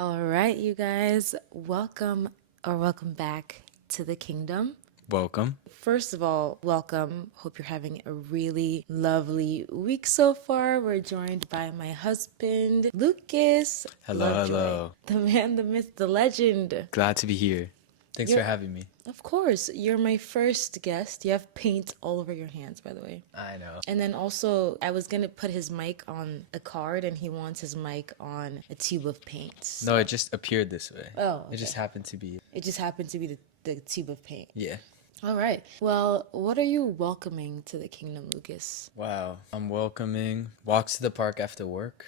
All right, you guys, welcome back to the kingdom. Welcome. First of all, welcome. Hope you're having a really lovely week so far. We're joined by my husband, Lucas Hello, Lovejoy. hello. The man, the myth, the legend. Glad to be here. Thanks You're- for having me. Of course, you're my first guest. You have paint all over your hands, by the way. I know. And then also, I was going to put his mic on a card, and he wants his mic on a tube of paint. No, it just appeared this way. Oh, okay. It just happened to be. It just happened to be the tube of paint. Yeah. All right. Well, what are you welcoming to the kingdom, Lucas? Wow. I'm welcoming walks to the park after work.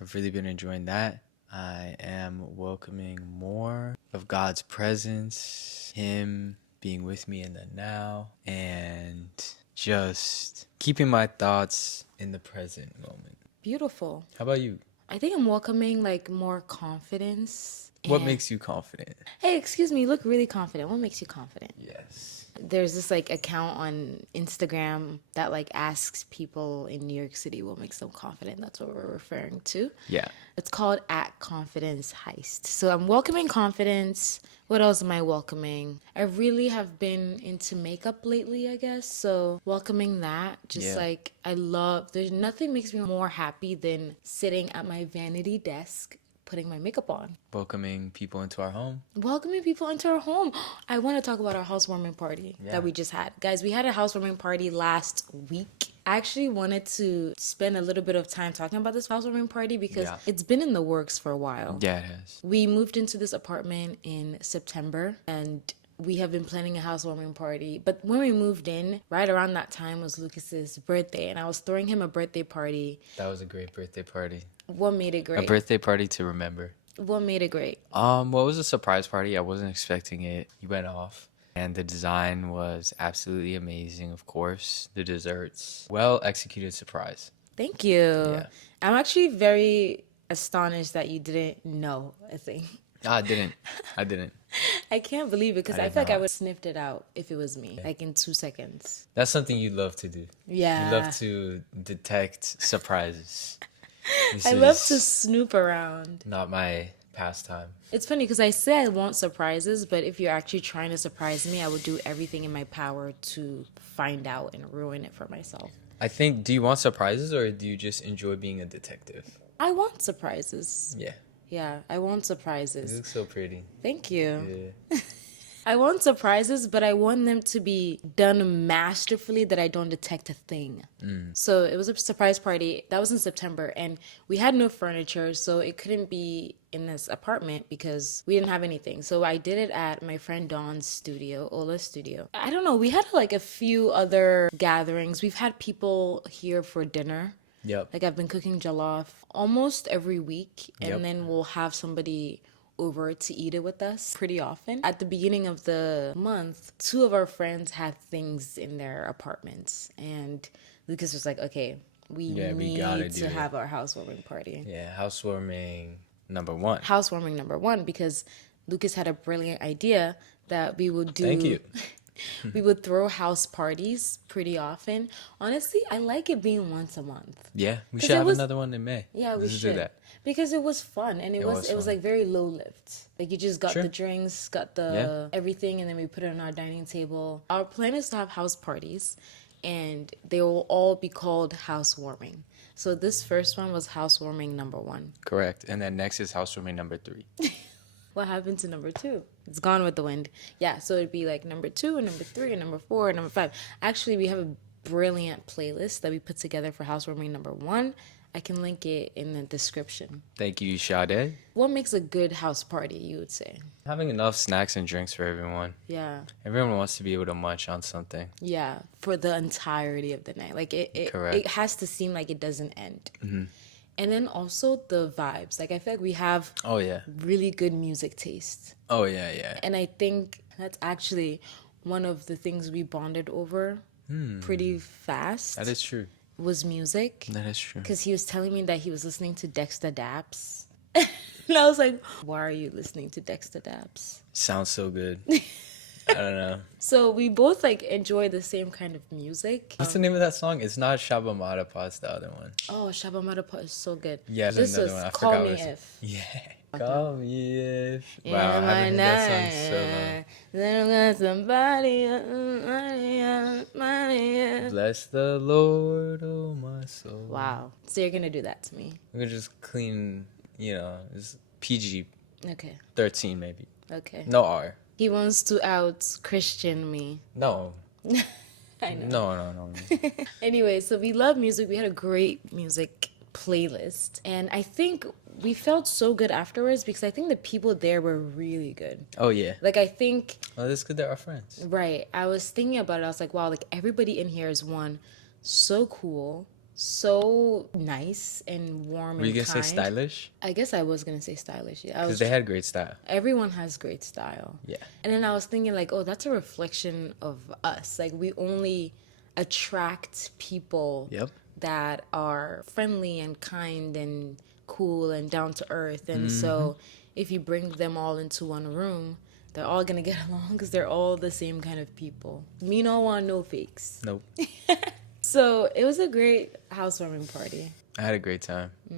I've really been enjoying that. I am welcoming more of God's presence, Him being with me in the now, and just keeping my thoughts in the present moment. Beautiful. How about you? I think I'm welcoming like more confidence. What and- makes you confident? Hey, excuse me, you look really confident. What makes you confident? Yes. There's this like account on Instagram that like asks people in New York City what makes them confident. That's what we're referring to. Yeah. It's called at Confidence Heist. So I'm welcoming confidence. What else am I welcoming? I really have been into makeup lately, I guess. So welcoming that, just Yeah. like there's nothing makes me more happy than sitting at my vanity desk putting my makeup on. Welcoming people into our home. Welcoming people into our home. I want to talk about our housewarming party that we just had. Guys, we had a housewarming party last week. I actually wanted to spend a little bit of time talking about this housewarming party because it's been in the works for a while. Yeah, it has. We moved into this apartment in September and we have been planning a housewarming party. But when we moved in, right around that time was Lucas's birthday and I was throwing him a birthday party. That was a great birthday party. What made it great? A birthday party to remember. What made it great? Well, it was a surprise party. I wasn't expecting it. He went off. And the design was absolutely amazing, of course. The desserts. Well executed surprise. Thank you. Yeah. I'm actually very astonished that you didn't know a thing. I didn't. I can't believe it because I I did feel like I not. would have sniffed it out if it was me, like in 2 seconds. That's something you love to do. Yeah. You love to detect surprises. I love to snoop around. Not my pastime. It's funny because I say I want surprises, but if you're actually trying to surprise me, I would do everything in my power to find out and ruin it for myself. I think, do you want surprises or do you just enjoy being a detective? I want surprises. Yeah. Yeah, I want You surprises. look so pretty. Thank you. Yeah. I want surprises, but I want them to be done masterfully that I don't detect a thing. So it was a surprise party. That was in September, and we had no furniture, so it couldn't be in this apartment because we didn't have anything. So I did it at my friend Dawn's studio, Ola's studio. I don't know, we had like a few other gatherings. We've had people here for dinner. Yep. Like I've been cooking jollof almost every week, and Yep. then we'll have somebody over to eat it with us pretty often. At the beginning of the month, 2 of our friends had things in their apartments, and Lucas was like, "Okay, we Yeah, we need gotta do to it." have our housewarming party." Yeah. Housewarming #1. Housewarming #1 because Lucas had a brilliant idea that we would do. Thank you. We would throw house parties pretty often. Honestly, I like it being once a month. Yeah. We 'Cause should it have was- another one in May. Yeah, we Let's should. do that. Because it was fun and it was was fun. like very low lift. Like you just got Sure. the drinks, got the Yeah. everything, and then we put it on our dining table. Our plan is to have house parties and they will all be called housewarming. So this first one was housewarming #1. Correct. And then next is housewarming #3. What happened to #2? It's gone with the wind. Yeah, so it'd be like #2 and #3 and #4 and #5. Actually, we have a brilliant playlist that we put together for housewarming #1. I can link it in the description. Thank you, Sade. What makes a good house party, you would say? Having enough snacks and drinks for everyone. Yeah. Everyone wants to be able to munch on something. Yeah, for the entirety of the night. Like it Correct. has to seem like it doesn't end. And then also the vibes. Like I feel like we have Oh, yeah. really good music taste. Oh, yeah, yeah. And I think that's actually one of the things we bonded over pretty fast. That is true. Was music. That is true. Because he was telling me that he was listening to Dexter Daps. And I was like, why are you listening to Dexter Daps? Sounds so good. I don't know. So we both like enjoy the same kind of music. What's the name of that song? It's not Shabba Mata Pa, it's the other one. Oh, Shabba Mata Pa is so good. Yeah, This there's was another one. I Call forgot Me what it's- If. Yeah. Call me if. In Wow, I my haven't heard that song so long. night, then I got somebody. Bless the Lord, oh my soul. Wow. So you're gonna do that to me? We could just clean, just PG Okay. 13 maybe. Okay. No R. He wants to out Christian me. No. I know. No. Anyway, so we love music. We had a great music playlist. And I think we felt so good afterwards because I think the people there were really good. Oh, yeah. Like, I think, Well, it's good they're our friends. right, I was thinking about it. I was like, wow, like everybody in here is one, so cool, so nice and warm Were you and going to say kind. stylish? I guess I was going to say stylish. Yeah, Because they had great style. everyone has great style. Yeah. And then I was thinking like, oh, that's a reflection of us. Like we only attract people Yep. that are friendly and kind and cool and down to earth. And so if you bring them all into one room, they're all going to get along because they're all the same kind of people. Me no want no fakes. Nope. So it was a great housewarming party. I had a great time. I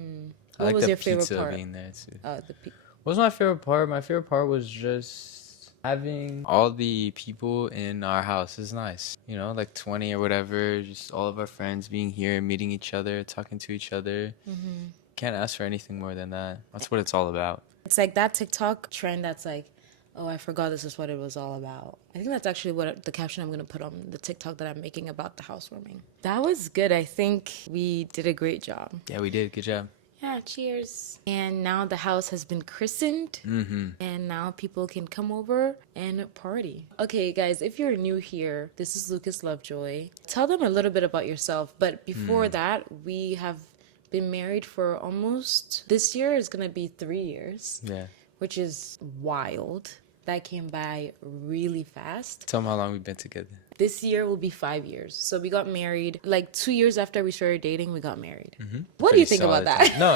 What like was the your favorite pizza part? being there, too. The What was my favorite part? My favorite part was just having all the people in our house is nice. Like 20 or whatever, just all of our friends being here, meeting each other, talking to each other. Can't ask for anything more than that. That's what it's all about. It's like that TikTok trend that's like, oh, I forgot this is what it was all about. I think that's actually what the caption I'm going to put on the TikTok that I'm making about the housewarming. That was good. I think we did a great job. Yeah, we did. Good job. Yeah, cheers. And now the house has been christened. And now people can come over and party. Okay, guys, if you're new here, this is Lucas Lovejoy. Tell them a little bit about yourself. But before that, we have been married for almost, this year is going to be 3 years. Yeah. Which is wild. That came by really fast. Tell them how long we've been together. This year will be 5 years. So we got married, like 2 years after we started dating, we got married. What do you think about that? No,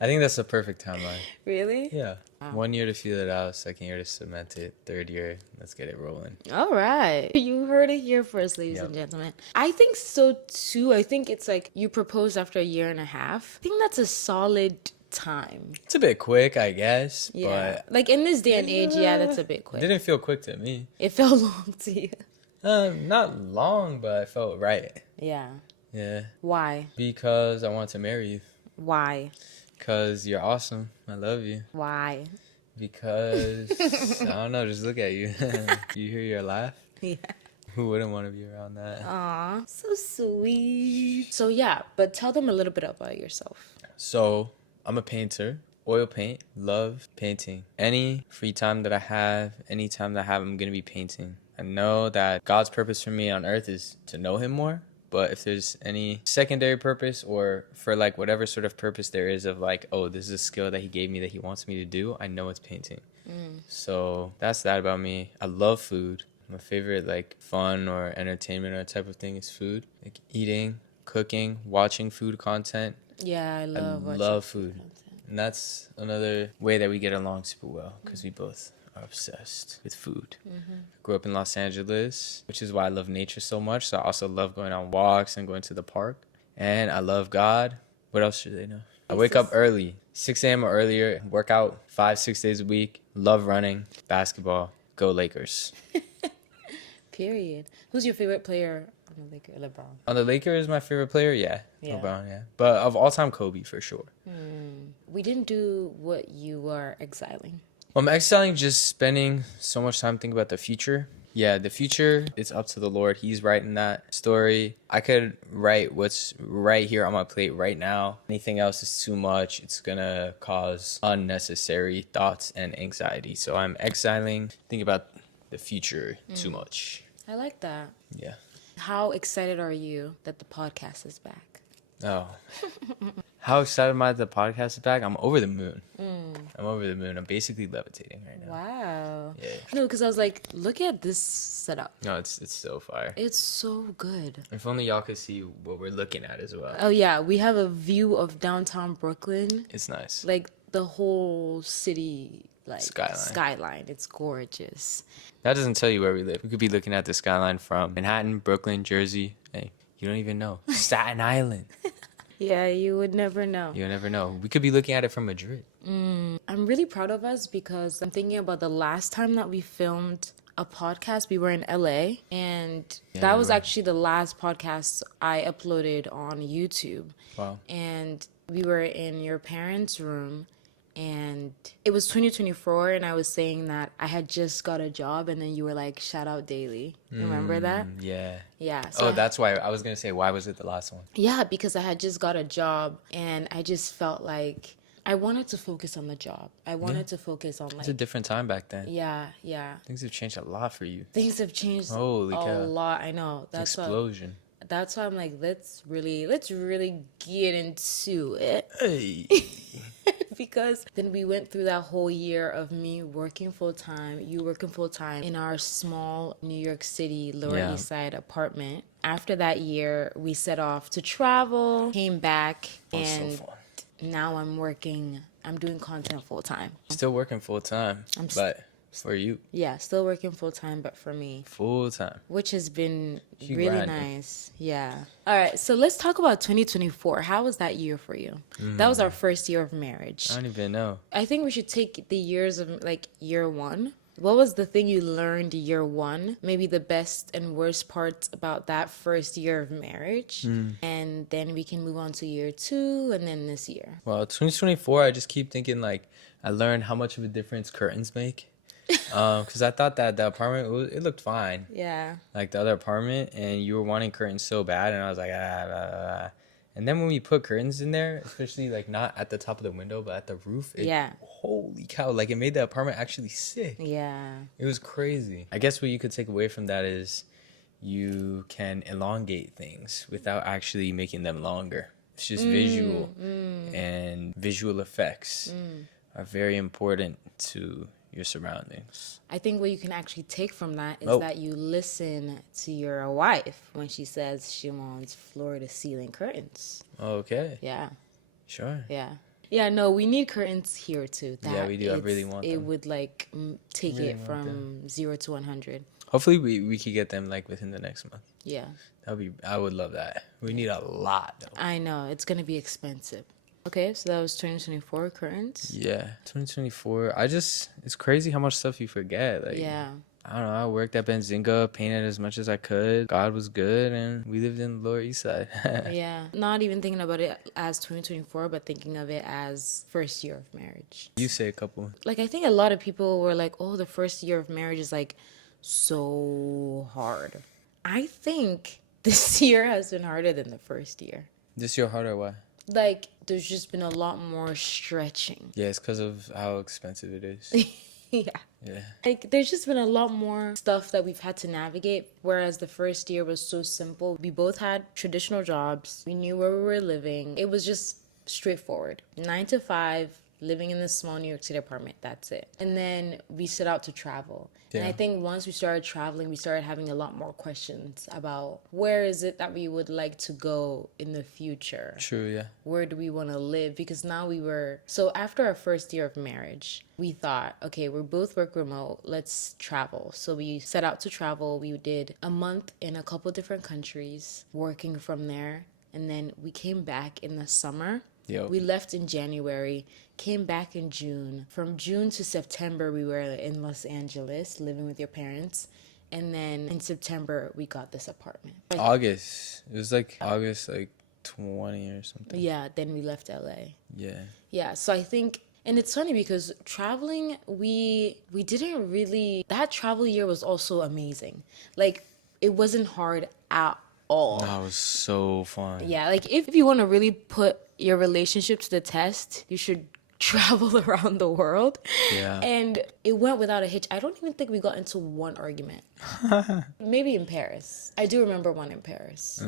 I think that's the perfect timeline. Really? Yeah. 1 year to feel it out, second year to cement it, third year, let's get it rolling. All right. You heard it here first, ladies and gentlemen. I think so too. I think it's like you propose after a year and a half. I think that's a solid time. It's a bit quick, I guess. Yeah. But Like in this day and age, yeah, that's a bit it quick. didn't feel quick to me. It felt long to you. Not long, but I felt right. Yeah. Yeah. Why? Because I want to marry you. Why? Because you're awesome. I love you. Why? Because, I don't know, just look at you. You hear your laugh? Yeah. Who wouldn't want to be around that? Aw, so sweet. So yeah, but tell them a little bit about yourself. So, I'm a painter. Oil paint. Love painting. Any free time that I have, any time that I have, I'm going to be painting. I know that God's purpose for me on earth is to know him more. But if there's any secondary purpose or for like whatever sort of purpose there is of like, oh, this is a skill that he gave me that he wants me to do, I know it's painting. So that's that about me. I love food. My favorite like fun or entertainment or type of thing is food. Like eating, cooking, watching food content. Yeah, I love watching love food. And that's another way that we get along super well because we both are obsessed with food. Grew up in Los Angeles, which is why I love nature so much. So I also love going on walks and going to the park. And I love God. What else should they know? I wake up early, 6 a.m. or earlier, work out 5-6 days a week, love running, basketball, go Lakers. Period. Who's your favorite player on the Lakers? LeBron. On the Lakers, my favorite player, yeah. LeBron, yeah. But of all time, Kobe for sure. We didn't do what you were exiling. I'm exiling just spending so much time thinking about the future. Yeah, the future, it's up to the Lord. He's writing that story. I could write what's right here on my plate right now. Anything else is too much. It's going to cause unnecessary thoughts and anxiety. So I'm exiling, thinking about the future too much. I like that. Yeah. How excited are you that the podcast is back? Oh. How excited am I that the podcast is back? I'm over the moon. I'm over the moon. I'm basically levitating right now. Wow. Yeah. No, because I was like, look at this setup. No, it's so fire. It's so good. If only y'all could see what we're looking at as well. Oh, yeah. We have a view of downtown Brooklyn. It's nice. Like the whole city, like Skyline. It's gorgeous. That doesn't tell you where we live. We could be looking at the skyline from Manhattan, Brooklyn, Jersey. Hey, you don't even know. Staten Island. Yeah, you would never know. You'll never know. We could be looking at it from Madrid. I'm really proud of us because I'm thinking about the last time that we filmed a podcast. We were in LA, and Yeah, that we was were. actually the last podcast I uploaded on YouTube. Wow. And we were in your parents' room, and it was 2024, and I was saying that I had just got a job, and then you were like, shout out Daily. Remember that? Yeah. Yeah. Oh, that's why I was gonna say, why was it the last one? Yeah, because I had just got a job, and I just felt like I wanted to focus on the job. I wanted to focus on It's a like, different time back then. yeah, yeah. Things have changed a lot for you. Things have changed Holy a cow. lot. I know. Explosion. That's why I'm like, let's really get into it. Hey. Because then we went through that whole year of me working full time, you working full time in our small New York City Lower East Side apartment. After that year, we set off to travel, came back, was so and fun. now I'm doing content full time. Still working full time, but for you, Yeah, still working full time, but for me, full time. which has been She really grinding. nice. Yeah. All right, so let's talk about 2024. How was that year for you? That was our first year of marriage. I don't even know. I think we should take the years of like year one. What was the thing you learned year one? Maybe the best and worst parts about that first year of marriage. And then we can move on to year two and then this year. Well, 2024, I just keep thinking like I learned how much of a difference curtains make. Because I thought that the apartment, it looked fine. Yeah. Like the other apartment, and you were wanting curtains so bad, and I was like, And then when we put curtains in there, especially like not at the top of the window, but at the roof, holy cow, like it made the apartment actually sick. Yeah. It was crazy. I guess what you could take away from that is you can elongate things without actually making them longer. It's just visual, and visual effects are very important to your surroundings. I think what you can actually take from that is Oh. that you listen to your wife when she says she wants floor to ceiling curtains. Okay, Yeah. sure. Yeah. Yeah, no, we need curtains here too. Yeah, we do. I really want It them. would like take Really it want from 0 to 100. Hopefully we could get them like within the next month. Yeah. I would love that. We need a lot though. I know. It's going to be expensive. Okay, so that was 2024 curtains. Yeah, 2024. It's crazy how much stuff you forget. Like, Yeah. I don't know. I worked at Benzinga, painted as much as I could. God was good, and we lived in the Lower East Side. Yeah. Not even thinking about it as 2024, but thinking of it as first year of marriage. You say a couple. Like, I think a lot of people were like, oh, the first year of marriage is like so hard. I think this year has been harder than the first year. This year harder? Why? Like, there's just been a lot more stretching. Yeah, it's because of how expensive it is. Yeah. Yeah. Like, there's just been a lot more stuff that we've had to navigate, whereas the first year was so simple. We both had traditional jobs. We knew where we were living. It was just straightforward. 9 to 5, living in this small New York City apartment. That's it. And then we set out to travel. And I Yeah. think once we started traveling, we started having a lot more questions about where is it that we would like to go in the future? True, yeah. Where do we want to live? Because now so after our first year of marriage, we thought, okay, we're both work remote, let's travel. So we set out to travel. We did a month in a couple different countries, working from there. And then we came back in the summer. Yo. We left in January, came back in June. From June to September, we were in Los Angeles living with your parents. And then in September, we got this apartment. August. It was like August, like 20 or something. Yeah, then we left LA. Yeah. Yeah, so I think, and it's funny because traveling, we didn't really, that travel year was also amazing. Like, it wasn't hard at all. That was so fun. Yeah, like if you want to really put your relationship to the test, you should travel around the world. Yeah. And it went without a hitch. I don't even think we got into one argument. Maybe in Paris. I do remember one in Paris.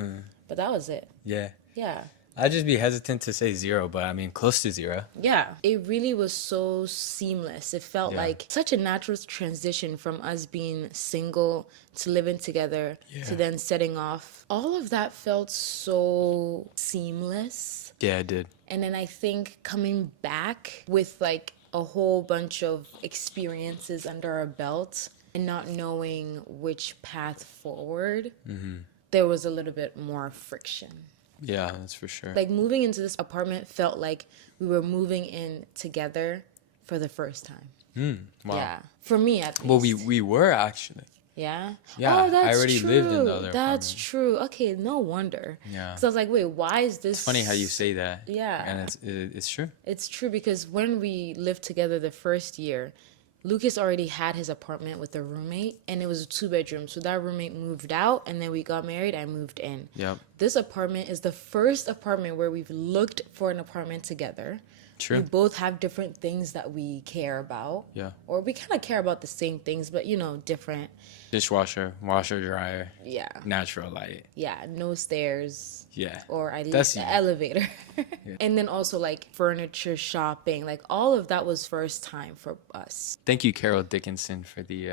But that was it. Yeah. Yeah. I'd just be hesitant to say 0, but I mean, close to 0. Yeah, it really was so seamless. It felt like such a natural transition from us being single to living together to then setting off. All of that felt so seamless. Yeah, it did. And then I think coming back with like a whole bunch of experiences under our belt and not knowing which path forward, there was a little bit more friction. Yeah, that's for sure. Like moving into this apartment felt like we were moving in together for the first time. Wow. Yeah. For me at least. Well, we were actually. Yeah. Yeah, Oh, that's I already true. lived in the other That's apartment. true. Okay, no wonder. Yeah. Because I was like, wait, why is this? It's funny how you say that. Yeah. And it's true. It's true because when we lived together the first year, Lucas already had his apartment with a roommate, and it was a 2-bedroom. So that roommate moved out, and then we got married. I moved in. Yep. This apartment is the first apartment where we've looked for an apartment together. True. We both have different things that we care about. Yeah. Or we kind of care about the same things, but different. Dishwasher, washer, dryer, Yeah. natural light. Yeah. No stairs. Yeah. Or at That's least the you. elevator. And then also like furniture shopping, like all of that was first time for us. Thank you, Carol Dickinson, for the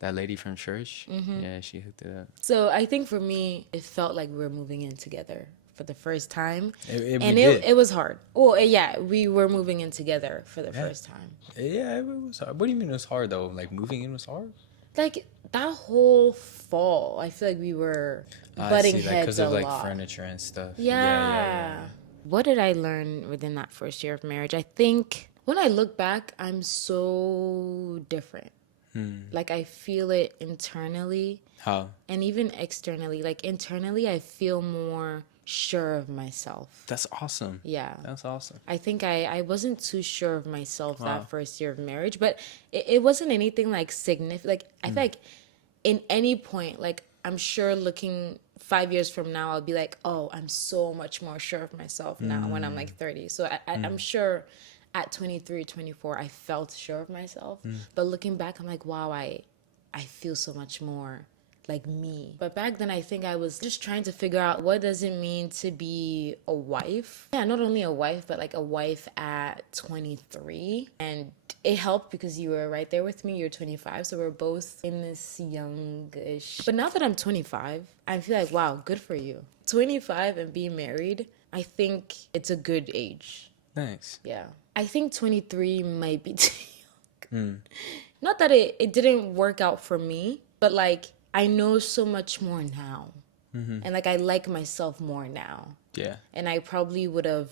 that lady from church. Yeah, she hooked it up. So I think for me, it felt like we were moving in together for the first time. We And did. it was hard. Well, yeah, we were moving in together for the first time. Yeah, it was hard. What do you mean it was hard though? Like moving in was hard? Like that whole fall, I feel like we were butting heads because a of like lot. furniture and stuff. Yeah. What did I learn within that first year of marriage? I think when I look back, I'm so different. Like I feel it internally How? and even externally. Like internally, I feel more sure of myself. That's awesome. Yeah. That's awesome. I think I wasn't too sure of myself that first year of marriage, but it wasn't anything like significant. Like I feel like in any point, like I'm sure looking 5 years from now, I'll be like, oh, I'm so much more sure of myself now when I'm like 30. So I'm sure at 23, 24, I felt sure of myself. But looking back, I'm like, wow, I feel so much more like me. But back then, I think I was just trying to figure out what does it mean to be a wife. Yeah, not only a wife, but like a wife at 23. And it helped because you were right there with me. You're 25, so we're both in this youngish. But now that I'm 25, I feel like, wow, good for you. 25 and being married, I think it's a good age. Thanks. Yeah. I think 23 might be too young. Not that it didn't work out for me, but like I know so much more now. And like I like myself more now. Yeah. And I probably would have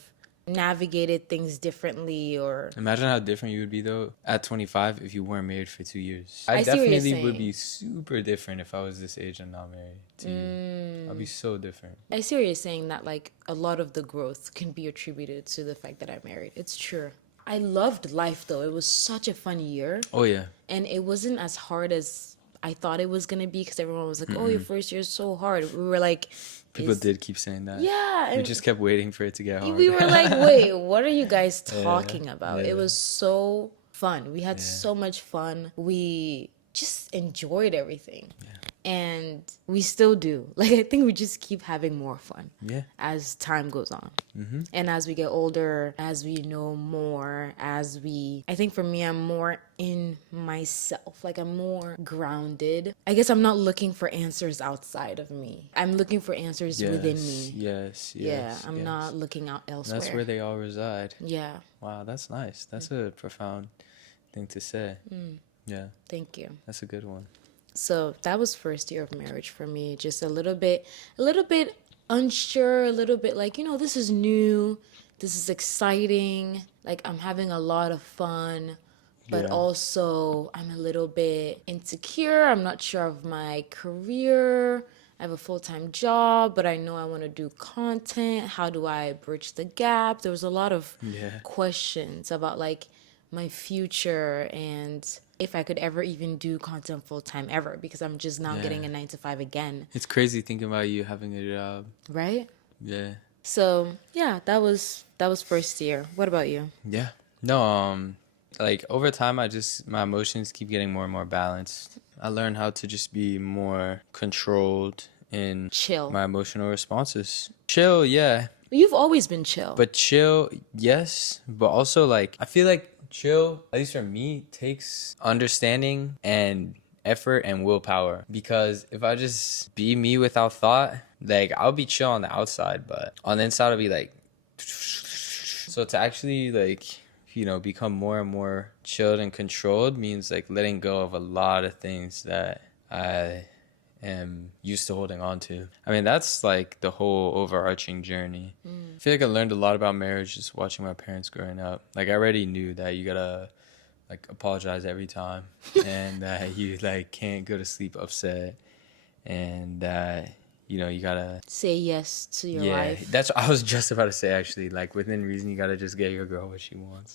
navigated things differently or Imagine how different you would be though at 25 if you weren't married for 2 years. I see what you're definitely would saying. be super different if I was this age and not married to you. I'd be so different. I see what you're saying that like a lot of the growth can be attributed to the fact that I'm married. It's true. I loved life though. It was such a fun year. Oh yeah. And it wasn't as hard as I thought it was going to be because everyone was like, oh, your first year is so hard. We were like... People did keep saying that. Yeah. We and just kept waiting for it to get hard. we were like, wait, what are you guys talking about? yeah. It was so fun. We had so much fun. We just enjoyed everything. Yeah. And we still do. Like, I think we just keep having more fun as time goes on. And as we get older, as we know more, I think for me, I'm more in myself. Like, I'm more grounded. I guess I'm not looking for answers outside of me. I'm looking for answers within me. Yes. Yeah, I'm not looking out elsewhere. That's where they all reside. Yeah. Wow, that's nice. That's a profound thing to say. Yeah, Thank you. that's a good one. So that was first year of marriage for me. Just a little bit unsure, a little bit like, this is new. This is exciting. Like I'm having a lot of fun, but also I'm a little bit insecure. I'm not sure of my career. I have a full-time job, but I know I want to do content. How do I bridge the gap? There was a lot of questions about like my future and if I could ever even do content full-time ever because I'm just now getting a 9-to-5 again. It's crazy thinking about you having a job. Right? Yeah. So yeah, that was first year. What about you? Yeah. No, like over time my emotions keep getting more and more balanced. I learned how to just be more controlled in Chill. my emotional responses. Chill, yeah. You've always been chill. But chill, yes. But also like I feel like chill, at least for me, takes understanding and effort and willpower. Because if I just be me without thought, like I'll be chill on the outside, but on the inside I'll be like. So to actually like, become more and more chilled and controlled means like letting go of a lot of things that I am used to holding on to. I mean, that's like the whole overarching journey. I feel like I learned a lot about marriage just watching my parents growing up. Like, I already knew that you gotta like apologize every time, and that you like can't go to sleep upset, and that you gotta Say yes to your yeah, life. that's what I was just about to say, actually. Like, within reason, you gotta just get your girl what she wants.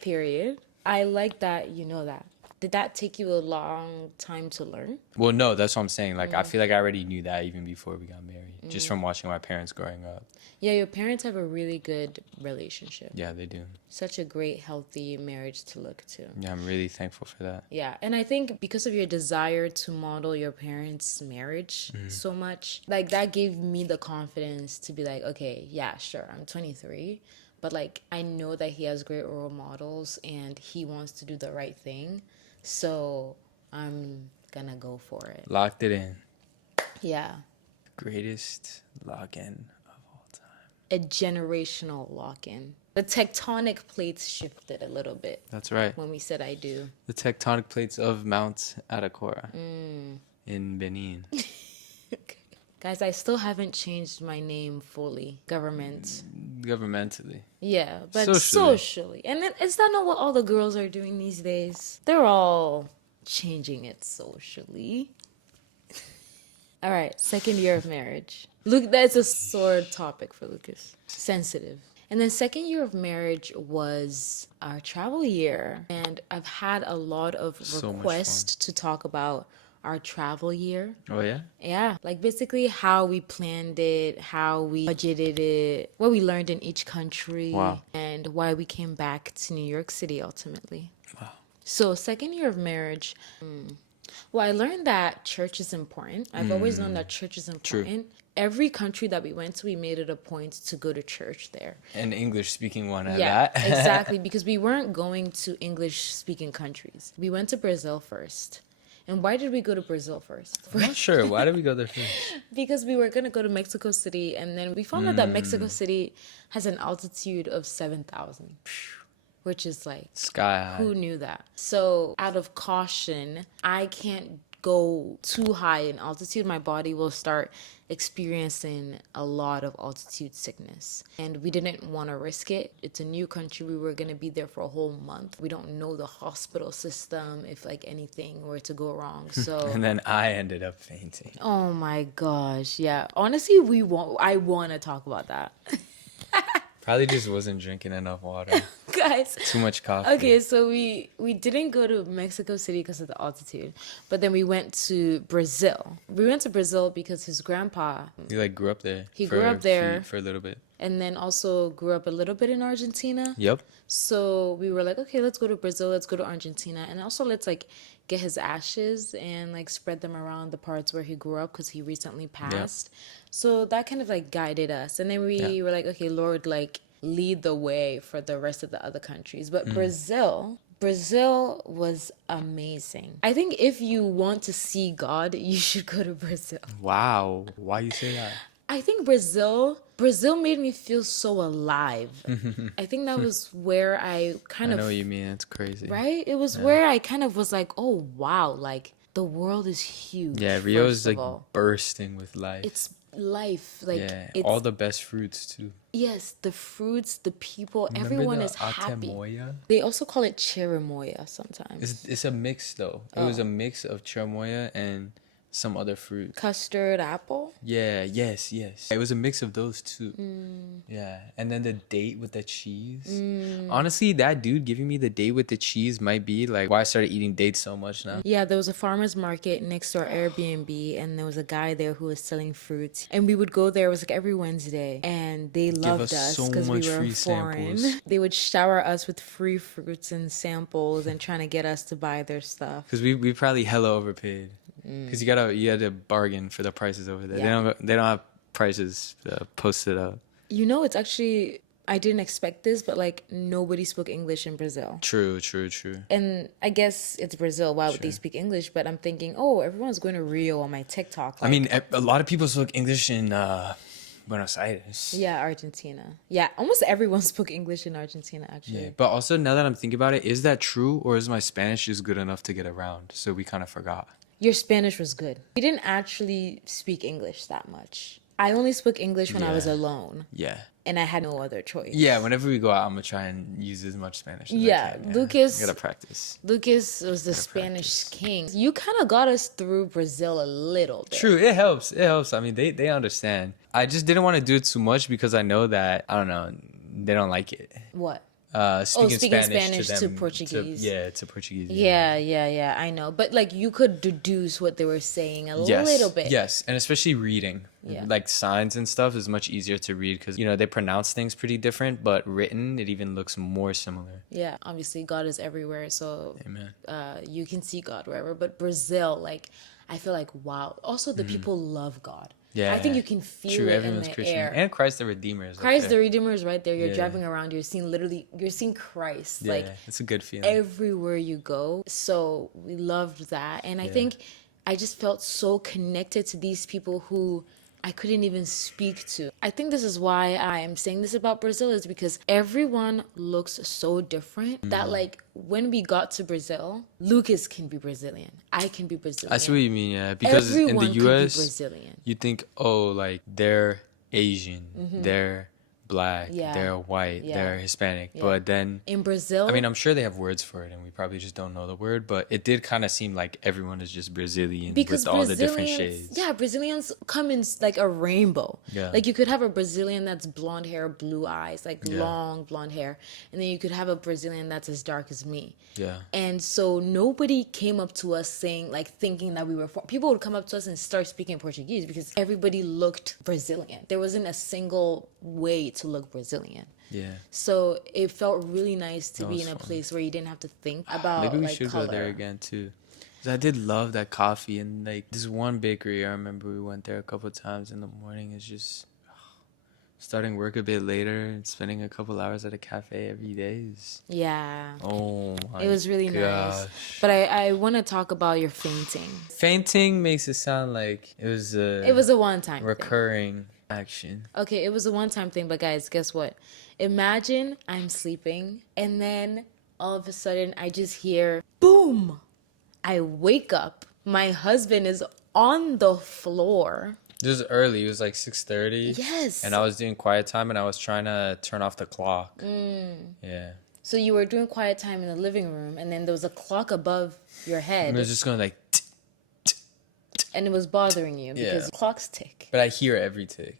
Period. I like that you know that. Did that take you a long time to learn? Well, no, that's what I'm saying. Like, I feel like I already knew that even before we got married, just from watching my parents growing up. Yeah, your parents have a really good relationship. Yeah, they do. Such a great, healthy marriage to look to. Yeah, I'm really thankful for that. Yeah, and I think because of your desire to model your parents' marriage so much, like that gave me the confidence to be like, okay, yeah, sure, I'm 23, but like I know that he has great role models and he wants to do the right thing, so I'm gonna go for it. Locked it in. Yeah, Greatest lock-in of all time. a generational lock-in. The tectonic plates shifted a little bit That's right. when we said I do. The tectonic plates of Mount Atakora in Benin. Guys, I still haven't changed my name fully. Government. Governmentally. Yeah, but Socially. socially. And is that not what all the girls are doing these days? They're all changing it socially. All right, second year of marriage. Look, that's a sore topic for Lucas. Sensitive. And then second year of marriage was our travel year. And I've had a lot of So much requests to talk about our travel year. Oh, yeah? Yeah, like basically how we planned it, how we budgeted it, what we learned in each country, Wow. and why we came back to New York City ultimately. Wow. So, second year of marriage, well, I learned that church is important. I've always known that church is important. Every country that we went to, we made it a point to go to church there. An English-speaking one at Yeah, that. exactly, because we weren't going to English-speaking countries. We went to Brazil first. And why did we go to Brazil first? I'm not sure. Why did we go there first? Because we were going to go to Mexico City, and then we found out that Mexico City has an altitude of 7,000, which is like, Sky high. who knew that? So out of caution, I can't go too high in altitude. My body will start experiencing a lot of altitude sickness, and we didn't want to risk it. It's a new country. We were going to be there for a whole month. We don't know the hospital system if like anything were to go wrong. So And then I ended up fainting. oh my gosh, yeah, honestly, I want to talk about that. Probably just wasn't drinking enough water. Guys, Too much coffee. okay, so we didn't go to Mexico City because of the altitude, but then we went to Brazil. We went to Brazil because his grandpa, He like grew up there. He grew up there. For a little bit. and then also grew up a little bit in Argentina. Yep. So we were like, okay, let's go to Brazil, let's go to Argentina, and also let's like get his ashes and like spread them around the parts where he grew up because he recently passed. So that kind of like guided us, and then we were like, okay, Lord, like lead the way for the rest of the other countries. But Brazil was amazing. I think if you want to see God, you should go to Brazil. Wow. Why you say that? I think Brazil made me feel so alive. I think that was where I kind I of, know what you mean. It's crazy. right? It was where I kind of was like, oh wow, like the world is huge. Yeah, Rio first is of like all. bursting with life. It's life. Like yeah, it's all the best fruits too. yes, the fruits, the people, Remember everyone the is happy. Atemoya? They also call it cherimoya sometimes. It's a mix though. It was a mix of cherimoya and some other fruit. Custard apple. Yeah, yes. It was a mix of those two. Yeah, and then the date with the cheese. Honestly, that dude giving me the date with the cheese might be like why I started eating dates so much now. Yeah, there was a farmer's market next to our Airbnb, and there was a guy there who was selling fruits. And we would go there, it was like every Wednesday, and they loved us us so because we much were free foreign. samples. They would shower us with free fruits and samples and trying to get us to buy their stuff. Because we probably hella overpaid. Because you had to bargain for the prices over there. Yeah. They don't have prices posted up. You know, it's actually, I didn't expect this, but like nobody spoke English in Brazil. True. And I guess it's Brazil. Why would they speak English? But I'm thinking, oh, everyone's going to Rio on my TikTok. I mean, a lot of people spoke English in Buenos Aires. yeah, Argentina. Yeah, almost everyone spoke English in Argentina, actually. Yeah, but also now that I'm thinking about it, is that true or is my Spanish just good enough to get around? So we kind of forgot. Your Spanish was good. We didn't actually speak English that much. I only spoke English when I was Yeah. alone, Yeah. and I had no other choice. Yeah, whenever we go out, I'm gonna try and use as much Spanish as Yeah, I can. Lucas- I gotta practice. Lucas was the Spanish king. You kind of got us through Brazil a little bit. True, it helps. It helps. I mean, they understand. I just didn't want to do it too much because I know that, I don't know, they don't like it. What? Speaking Spanish to to them, Portuguese. to Portuguese. Yeah, I know. But like you could deduce what they were saying a Yes, little bit. yes, and especially reading, Yeah. like signs and stuff is much easier to read because they pronounce things pretty different, but written it even looks more similar. Yeah, obviously God is everywhere, so Amen. you can see God wherever. But Brazil, like, I feel like wow. Also, the people love God. Yeah, I think you can feel true. it in Everyone's the Christian, air. and Christ the Redeemer is up Christ the there. Redeemer is right there. You're Yeah. driving around. You're seeing Christ. Yeah, Like it's a good feeling. everywhere you go. So we loved that. And I think I just felt so connected to these people who I couldn't even speak to. I think this is why I am saying this about Brazil is because everyone looks so different that like when we got to Brazil, Lucas can be Brazilian. I can be Brazilian. I see what you mean, yeah. Because Everyone in the could be US, Brazilian. you think, oh, like they're Asian, they're black, Yeah. they're white, Yeah. they're Hispanic. Yeah. But then, In Brazil, I mean, I'm sure they have words for it and we probably just don't know the word, but it did kind of seem like everyone is just Brazilian because with all the different Brazilians, shades. yeah, Brazilians come in like a rainbow. Yeah. Like you could have a Brazilian that's blonde hair, blue eyes, like Yeah. long blonde hair, and then you could have a Brazilian that's as dark as me. Yeah. And so nobody came up to us saying like thinking that we were people would come up to us and start speaking Portuguese because everybody looked Brazilian. There wasn't a single way to look Brazilian. Yeah. So it felt really nice to That be was in a fun. place where you didn't have to think about Maybe we like should color. go there again too. 'Cause I did love that coffee and like this one bakery. I remember we went there a couple times in the morning. It's just starting work a bit later and spending a couple hours at a cafe every day is Yeah. oh my It was really gosh. nice. But I want to talk about your fainting. Fainting makes it sound like it was a one-time thing. recurring action. Okay, it was a one-time thing, but guys, guess what? Imagine I'm sleeping and then all of a sudden I just hear boom. I wake up. My husband is on the floor. This was early. It was like 6:30. Yes. And I was doing quiet time and I was trying to turn off the clock. Yeah. So you were doing quiet time in the living room and then there was a clock above your head And it was just going like and it was bothering you because Yeah. clocks tick. but I hear every tick.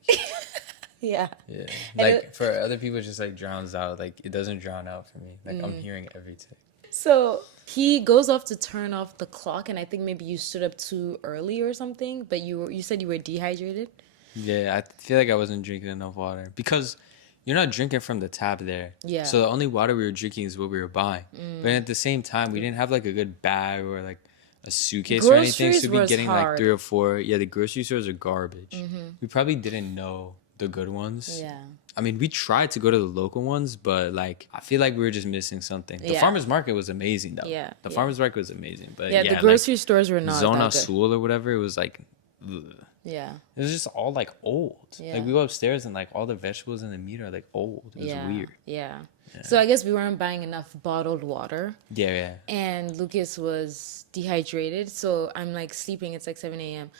Yeah. Yeah. And Like it- for other people it just like drowns out. Like it doesn't drown out for me. Like I'm hearing every tick. So he goes off to turn off the clock, and I think maybe you stood up too early or something. But you said you were dehydrated. Yeah, I feel like I wasn't drinking enough water because you're not drinking from the tap there. Yeah. So the only water we were drinking is what we were buying. But at the same time, we didn't have like a good bag or like a suitcase or anything. Groceries So we'd be was getting like hard. 3 or 4. Yeah, the grocery stores are garbage. We probably didn't know the good ones. Yeah. I mean, we tried to go to the local ones, but like I feel like we were just missing something. The Yeah. farmers market was amazing though. Yeah, The yeah. farmers market was amazing, but Yeah, yeah, the grocery stores were like not Zona that good. Sul or whatever, it was like ugh. Yeah. It was just all like old. Yeah. Like we go upstairs and like all the vegetables in the meat are like old. It was Yeah. weird. Yeah. So I guess we weren't buying enough bottled water, Yeah, yeah. and Lucas was dehydrated. So I'm like sleeping. It's like 7 a.m.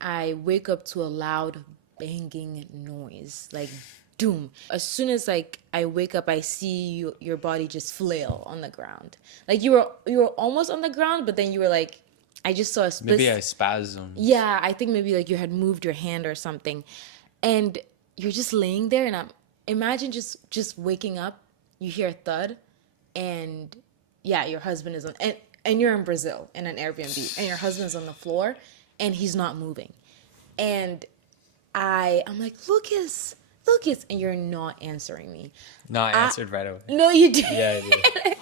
I wake up to a loud banging noise, like doom. As soon as like I wake up, I see your body just flail on the ground. Like you were almost on the ground, but then you were like, I just saw a split. Maybe I spasmed. Yeah, I think maybe like you had moved your hand or something, and you're just laying there, and imagine just waking up, you hear a thud, and yeah, your husband is on, and you're in Brazil in an Airbnb, and your husband's on the floor, and he's not moving, and I'm like, Lucas, and you're not answering me. No, I answered right away. No, you didn't. Yeah, I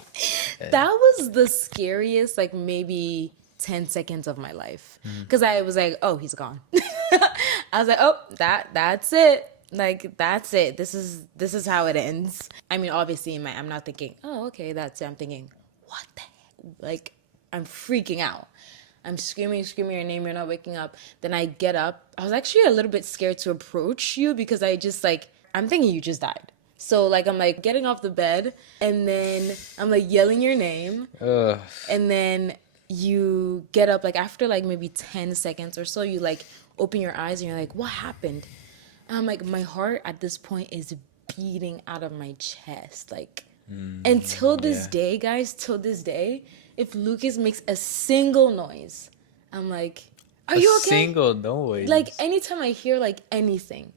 did. That was the scariest, like maybe 10 seconds of my life. Because I was like, oh, he's gone. I was like, oh, that's it. Like, that's it. This is how it ends. I mean, obviously, I'm not thinking, oh, okay, that's it. I'm thinking, what the heck? Like, I'm freaking out. I'm screaming your name. You're not waking up. Then I get up. I was actually a little bit scared to approach you because I just like, I'm thinking you just died. So like, I'm like getting off the bed and then I'm like yelling your name. Ugh. And then you get up, like after like maybe 10 seconds or so, you like open your eyes and you're like, what happened? And I'm like, my heart at this point is beating out of my chest. Like, until this yeah. day, guys, till this day, if Lucas makes a single noise, I'm like, are A you okay? single noise. Like, anytime I hear like anything,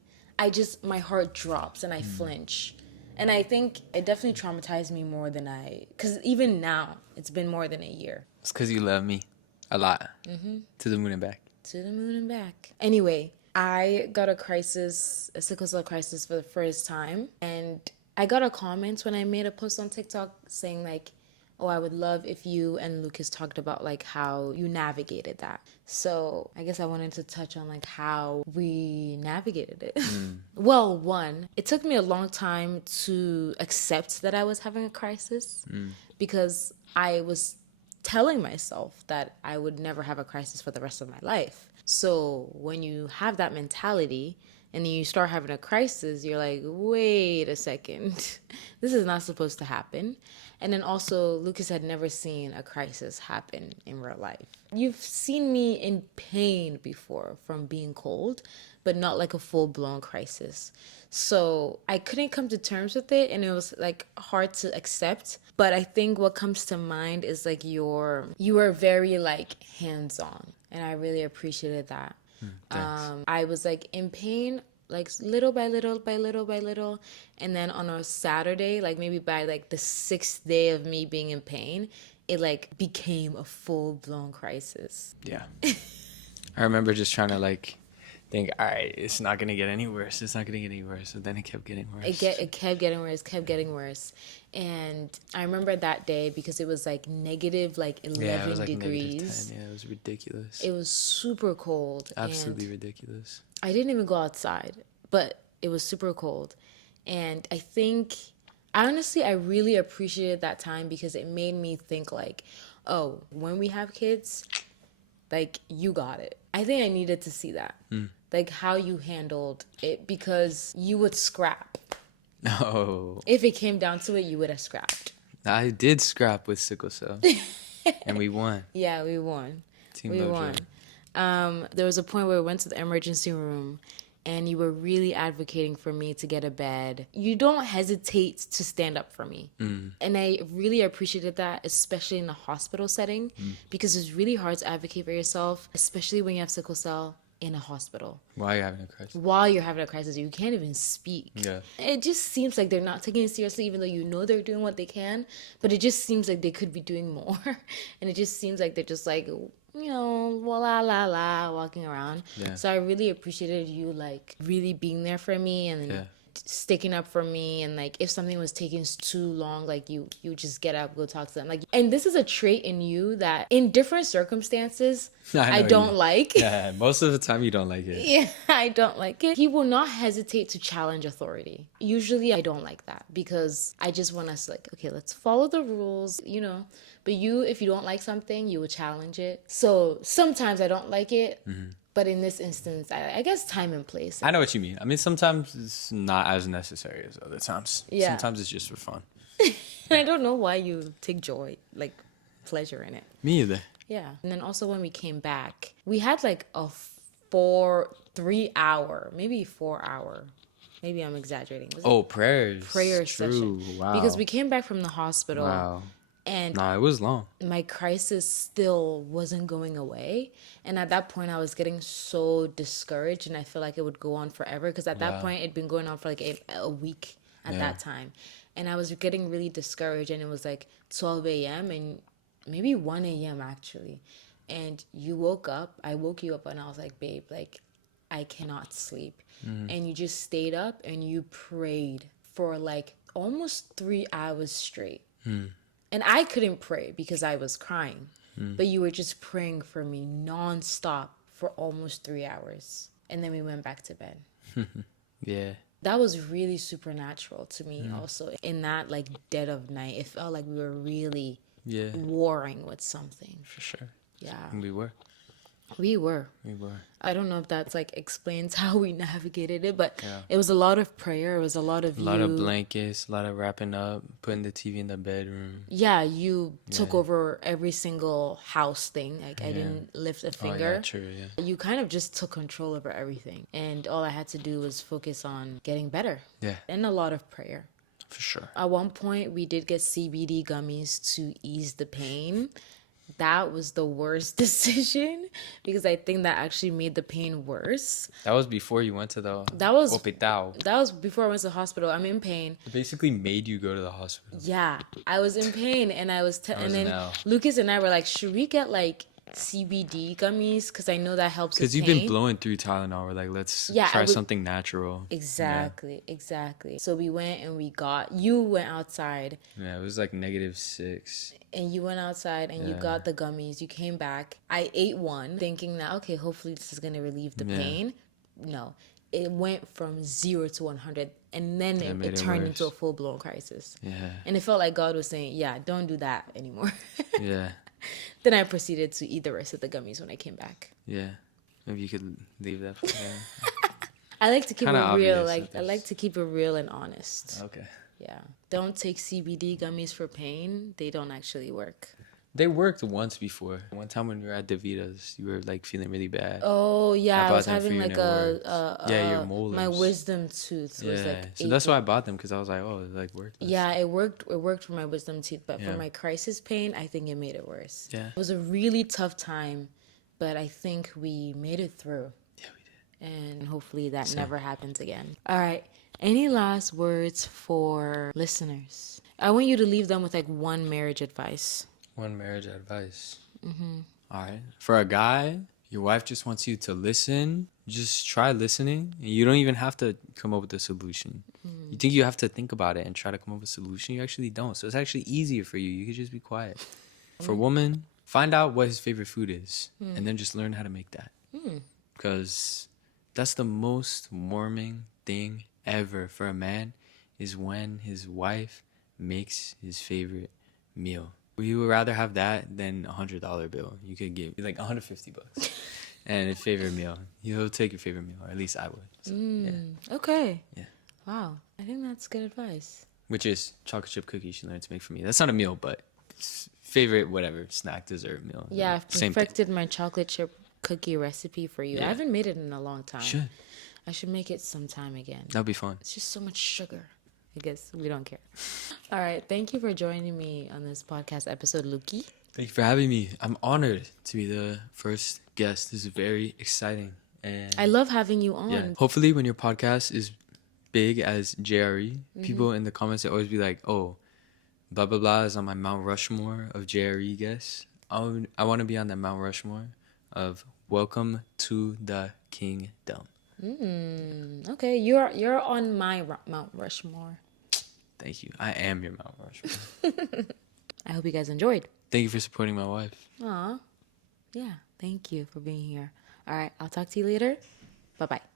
my heart drops and I flinch. And I think it definitely traumatized me more than because even now, it's been more than a year. It's because you love me a lot. To the moon and back. To the moon and back. Anyway, I got a sickle cell crisis for the first time. And I got a comment when I made a post on TikTok saying like, oh, I would love if you and Lucas talked about like how you navigated that. So I guess I wanted to touch on like how we navigated it. Well, one, it took me a long time to accept that I was having a crisis because I was telling myself that I would never have a crisis for the rest of my life. So when you have that mentality and then you start having a crisis, you're like, wait a second, this is not supposed to happen. And then also, Lucas had never seen a crisis happen in real life. You've seen me in pain before from being cold, but not like a full-blown crisis. So I couldn't come to terms with it, and it was like hard to accept. But I think what comes to mind is like you are very like hands-on, and I really appreciated that. I was like in pain, like little by little by little by little, and then on a Saturday, like maybe by like the 6th day of me being in pain, it like became a full-blown crisis. Yeah. I remember just trying to like think, all right, it's not going to get any worse. It's not going to get any worse. And then it kept getting worse. It kept getting worse, kept getting worse. And I remember that day because it was like negative like 11 Yeah, it was like degrees. -10. Yeah, it was ridiculous. It was super cold. Absolutely and ridiculous. I didn't even go outside, but it was super cold. And I really appreciated that time because it made me think like, oh, when we have kids, like you got it. I think I needed to see that. Like how you handled it because you would scrap. No. If it came down to it, you would have scrapped. I did scrap with sickle cell. And we won. Yeah, we won. Team We Lovejoy. won. There was a point where we went to the emergency room and you were really advocating for me to get a bed. You don't hesitate to stand up for me. And I really appreciated that, especially in a hospital setting, because it's really hard to advocate for yourself, especially when you have sickle cell in a hospital. Why are you having a crisis? While you're having a crisis, you can't even speak. Yeah. It just seems like they're not taking it seriously, even though you know they're doing what they can. But it just seems like they could be doing more. And it just seems like they're just like, la la la, walking around. Yeah. So I really appreciated you like really being there for me and Yeah. sticking up for me, and like if something was taking too long, like you just get up, go talk to them. Like, and this is a trait in you that in different circumstances I know don't you. like. Yeah, most of the time you don't like it. Yeah, I don't like it. He will not hesitate to challenge authority. Usually I don't like that because I just want us like, okay, let's follow the rules, But if you don't like something, you will challenge it. So sometimes I don't like it. But in this instance, I guess time and place. I know what you mean. I mean, sometimes it's not as necessary as other times. Yeah. Sometimes it's just for fun. I don't know why you take joy, like pleasure in it. Me either. Yeah. And then also when we came back, we had like a 3 hour, maybe 4 hour. Maybe I'm exaggerating. Was it Prayers. prayer True. session? Wow. Because we came back from the hospital. Wow. And Nah, it was long. my crisis still wasn't going away. And at that point, I was getting so discouraged and I feel like it would go on forever. Because at that point, it'd been going on for like a week at that time. And I was getting really discouraged and it was like 12 a.m. and maybe 1 a.m. actually. And I woke you up and I was like, babe, like I cannot sleep. And you just stayed up and you prayed for like almost 3 hours straight. And I couldn't pray because I was crying. But you were just praying for me nonstop for almost 3 hours. And then we went back to bed. Yeah. That was really supernatural to me also. In that like dead of night, it felt like we were really warring with something. For sure. Yeah. And we were. We were. We were. I don't know if that's like explains how we navigated it, but Yeah. it was a lot of prayer. It was a lot of A lot of blankets, a lot of wrapping up, putting the TV in the bedroom. Yeah, you took over every single house thing. Like I didn't lift a finger. Oh, yeah, true, yeah. You kind of just took control over everything. And all I had to do was focus on getting better. Yeah. And a lot of prayer. For sure. At one point, we did get CBD gummies to ease the pain. That was the worst decision because I think that actually made the pain worse. That was before you went to the Hospital. That was before I went to the hospital. I'm in pain. It basically made you go to the hospital. Yeah, I was in pain, and and then now. Lucas and I were like, should we get like CBD gummies? Because I know that helps. Because you've been blowing through Tylenol. We're like, let's try something natural. Exactly. So we went and you went outside. Yeah, it was like -6. And you went outside and you got the gummies. You came back. I ate one thinking that, okay, hopefully this is going to relieve the pain. No, it went from 0 to 100. And then it turned into a full-blown crisis. Yeah. And it felt like God was saying, yeah, don't do that anymore. Yeah. Then I proceeded to eat the rest of the gummies when I came back. Yeah. Maybe you could leave that for there. I like to keep Kinda it real. obvious, I like to keep it real and honest. Okay. Yeah. Don't take CBD gummies for pain. They don't actually work. They worked once before. One time when we were at DeVita's, you were like feeling really bad. Oh yeah, I was them for having you like your molars. my wisdom tooth was like so that's why I bought them because I was like, oh, it like worked. Yeah, it worked. It worked for my wisdom teeth, but for my crisis pain, I think it made it worse. Yeah. It was a really tough time, but I think we made it through. Yeah, we did. And hopefully that never happens again. All right. Any last words for listeners? I want you to leave them with like one marriage advice. One marriage advice. All right. For a guy, your wife just wants you to listen. Just try listening. You don't even have to come up with a solution. You think you have to think about it and try to come up with a solution. You actually don't. So it's actually easier for you. You could just be quiet. For a woman, find out what his favorite food is and then just learn how to make that. Because that's the most warming thing ever for a man is when his wife makes his favorite meal. We would rather have that than $100 bill. You could give like $150 and a favorite meal. You'll take your favorite meal, or at least I would. So, Okay. Yeah. Wow. I think that's good advice. Which is chocolate chip cookies she learned to make for me. That's not a meal, but it's favorite whatever snack, dessert, meal. Yeah, I've perfected my chocolate chip cookie recipe for you. Yeah. I haven't made it in a long time. I should make it sometime again. That'd be fun. It's just so much sugar. I guess we don't care. All right. Thank you for joining me on this podcast episode, Luki. Thank you for having me. I'm honored to be the first guest. This is very exciting. And I love having you on. yeah, hopefully when your podcast is big as JRE, people in the comments they always be like, oh, blah, blah, blah is on my Mount Rushmore of JRE guests. I want to be on that Mount Rushmore of Welcome to the Kingdom. Okay, you're on my Mount Rushmore. Thank you. I am your Mount Rushmore. I hope you guys enjoyed. Thank you for supporting my wife. Aw. Yeah, thank you for being here. All right, I'll talk to you later. Bye-bye.